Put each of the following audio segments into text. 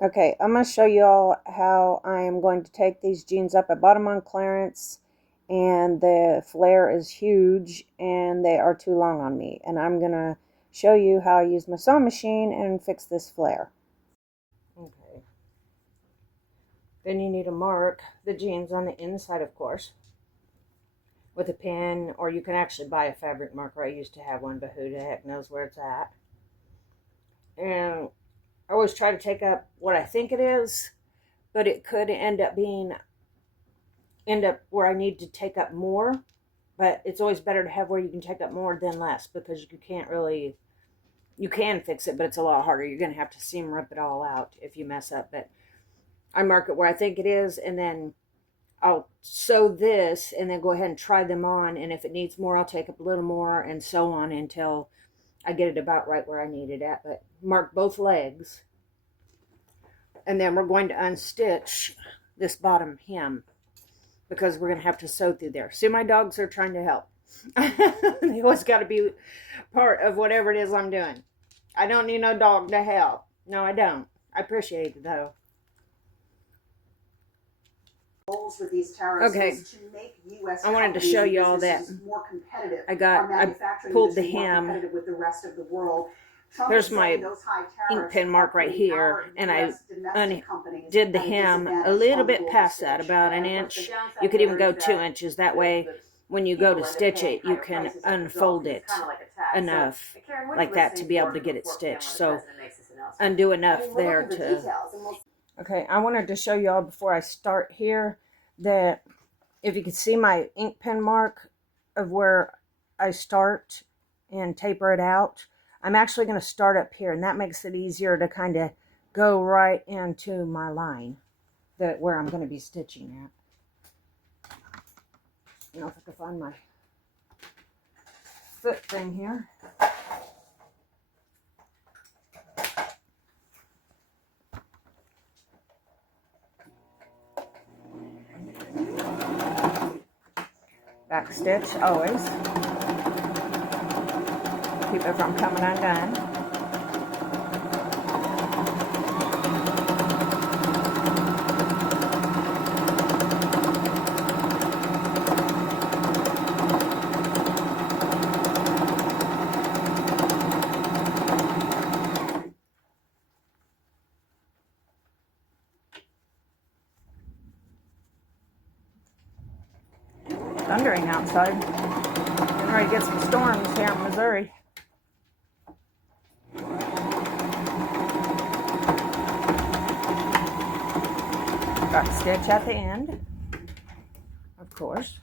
Okay, I'm going to show you all how I am going to take these jeans up. I bought them on clearance, and the flare is huge, and they are too long on me. And I'm going to show you how I use my sewing machine and fix this flare. Okay. Then you need to mark the jeans on the inside, of course, with a pen, or you can actually buy a fabric marker. I used to have one, but who the heck knows where it's at. And I always try to take up what I think it is, but it could end up where I need to take up more. But it's always better to have where you can take up more than less, because you can fix it, but it's a lot harder. You're going to have to seam rip it all out if you mess up. But I mark it where I think it is, and then I'll sew this and then go ahead and try them on. And if it needs more, I'll take up a little more, and so on until I get it about right where I need it at. But mark both legs. And then we're going to unstitch this bottom hem, because we're going to have to sew through there. See, my dogs are trying to help. They always got to be part of whatever it is I'm doing. I don't need no dog to help. No, I don't. I appreciate it, though. Goals with these tariffs is to make U.S. I wanted to show you all that more competitive. I pulled the hem. With the rest of the world. There's my ink pen mark right here, and I did the hem a little bit past that, about an inch. You could even go 2 inches. That way, when you go to stitch it, you can unfold it enough like that to be able to get it stitched. So undo enough there to... Okay, I wanted to show you all before I start here that if you can see my ink pen mark of where I start and taper it out, I'm actually going to start up here, and that makes it easier to kind of go right into my line where I'm going to be stitching at. You know, if I can find my foot thing here. Back stitch always. Keep it from coming undone. Thundering outside. Getting ready to get some storms here in Missouri. Back stitch at the end, of course.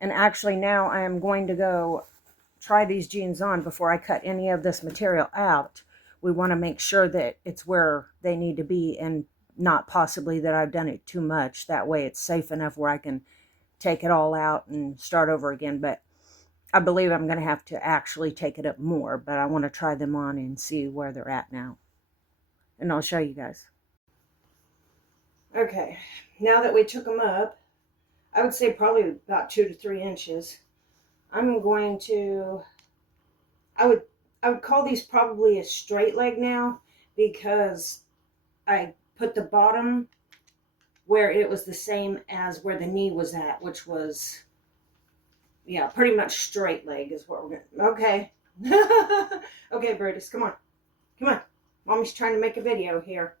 And actually now I am going to go try these jeans on before I cut any of this material out. We want to make sure that it's where they need to be, and not possibly that I've done it too much. That way it's safe enough where I can take it all out and start over again. But I believe I'm going to have to actually take it up more, but I want to try them on and see where they're at now. And I'll show you guys. Okay, now that we took them up, I would say probably about 2 to 3 inches. I'm going to, I would call these probably a straight leg now, because I put the bottom where it was the same as where the knee was at, which was, yeah, pretty much straight leg is what we're going to, okay. Okay, Brutus, come on. Come on. Mommy's trying to make a video here.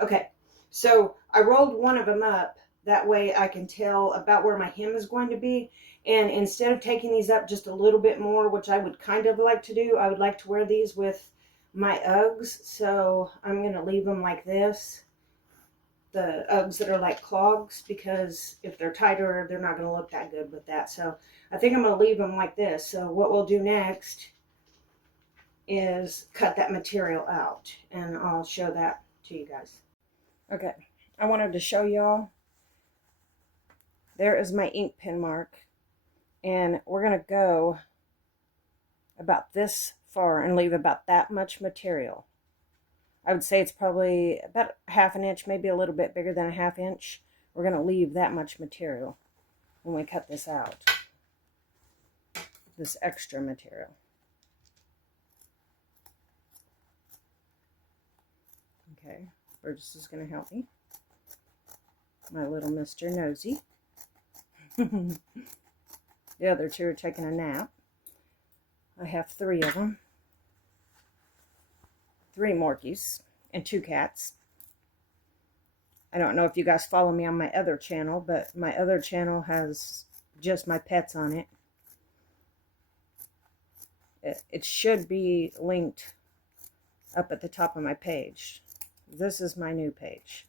Okay, so I rolled one of them up. That way I can tell about where my hem is going to be. And instead of taking these up just a little bit more, which I would kind of like to do, I would like to wear these with my Uggs. So I'm going to leave them like this. The Uggs that are like clogs, because if they're tighter, they're not going to look that good with that. So I think I'm going to leave them like this. So what we'll do next is cut that material out, and I'll show that to you guys. Okay, I wanted to show y'all. There is my ink pen mark, and we're going to go about this far and leave about that much material. I would say it's probably about 1/2 inch, maybe a little bit bigger than 1/2 inch. We're going to leave that much material when we cut this out, this extra material. Okay, Burgess is going to help me. My little Mr. Nosy. The other two are taking a nap. I have 3 of them. 3 Morkies and 2 cats. I don't know if you guys follow me on my other channel, but my other channel has just my pets on it. It should be linked up at the top of my page. This is my new page.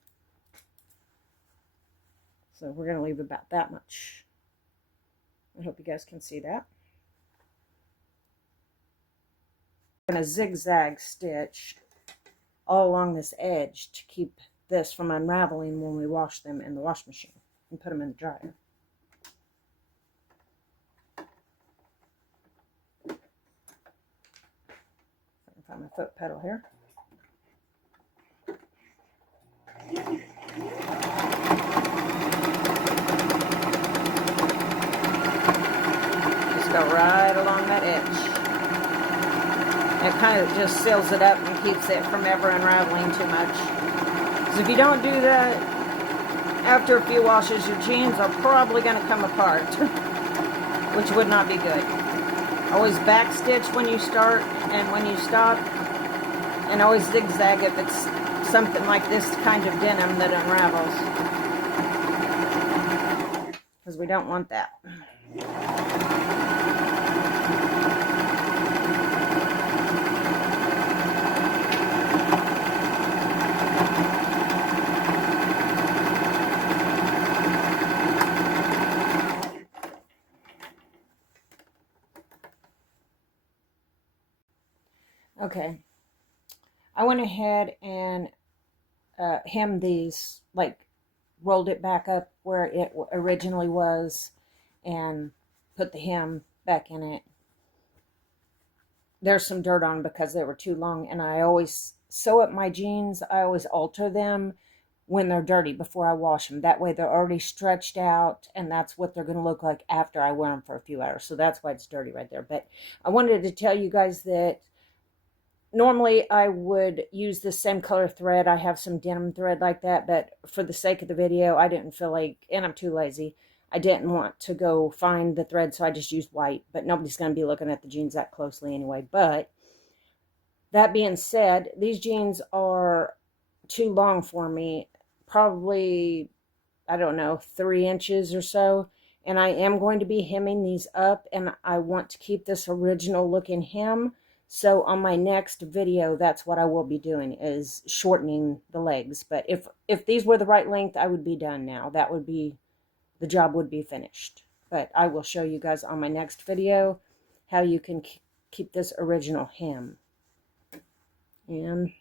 So we're going to leave about that much. I hope you guys can see that. I'm going to zigzag stitch all along this edge to keep this from unraveling when we wash them in the wash machine and put them in the dryer. I can find my foot pedal here. Just go right along that edge. It kind of just seals it up and keeps it from ever unraveling too much. Because if you don't do that, after a few washes, your jeans are probably going to come apart, which would not be good. Always backstitch when you start and when you stop, and always zigzag if it's something like this kind of denim that unravels, because we don't want that. Okay, I went ahead and hemmed these, like rolled it back up where it originally was and put the hem back in it. There's some dirt on because they were too long, and I always sew up my jeans. I always alter them when they're dirty before I wash them. That way they're already stretched out, and that's what they're going to look like after I wear them for a few hours. So that's why it's dirty right there. But I wanted to tell you guys that normally I would use the same color thread. I have some denim thread like that, but for the sake of the video, I didn't feel like, and I'm too lazy, I didn't want to go find the thread, so I just used white. But nobody's going to be looking at the jeans that closely anyway. But that being said, these jeans are too long for me. Probably, I don't know, 3 inches or so. And I am going to be hemming these up, and I want to keep this original looking hem. So on my next video, that's what I will be doing, is shortening the legs. But if these were the right length, I would be done now. That would be, the job would be finished. But I will show you guys on my next video how you can keep this original hem. And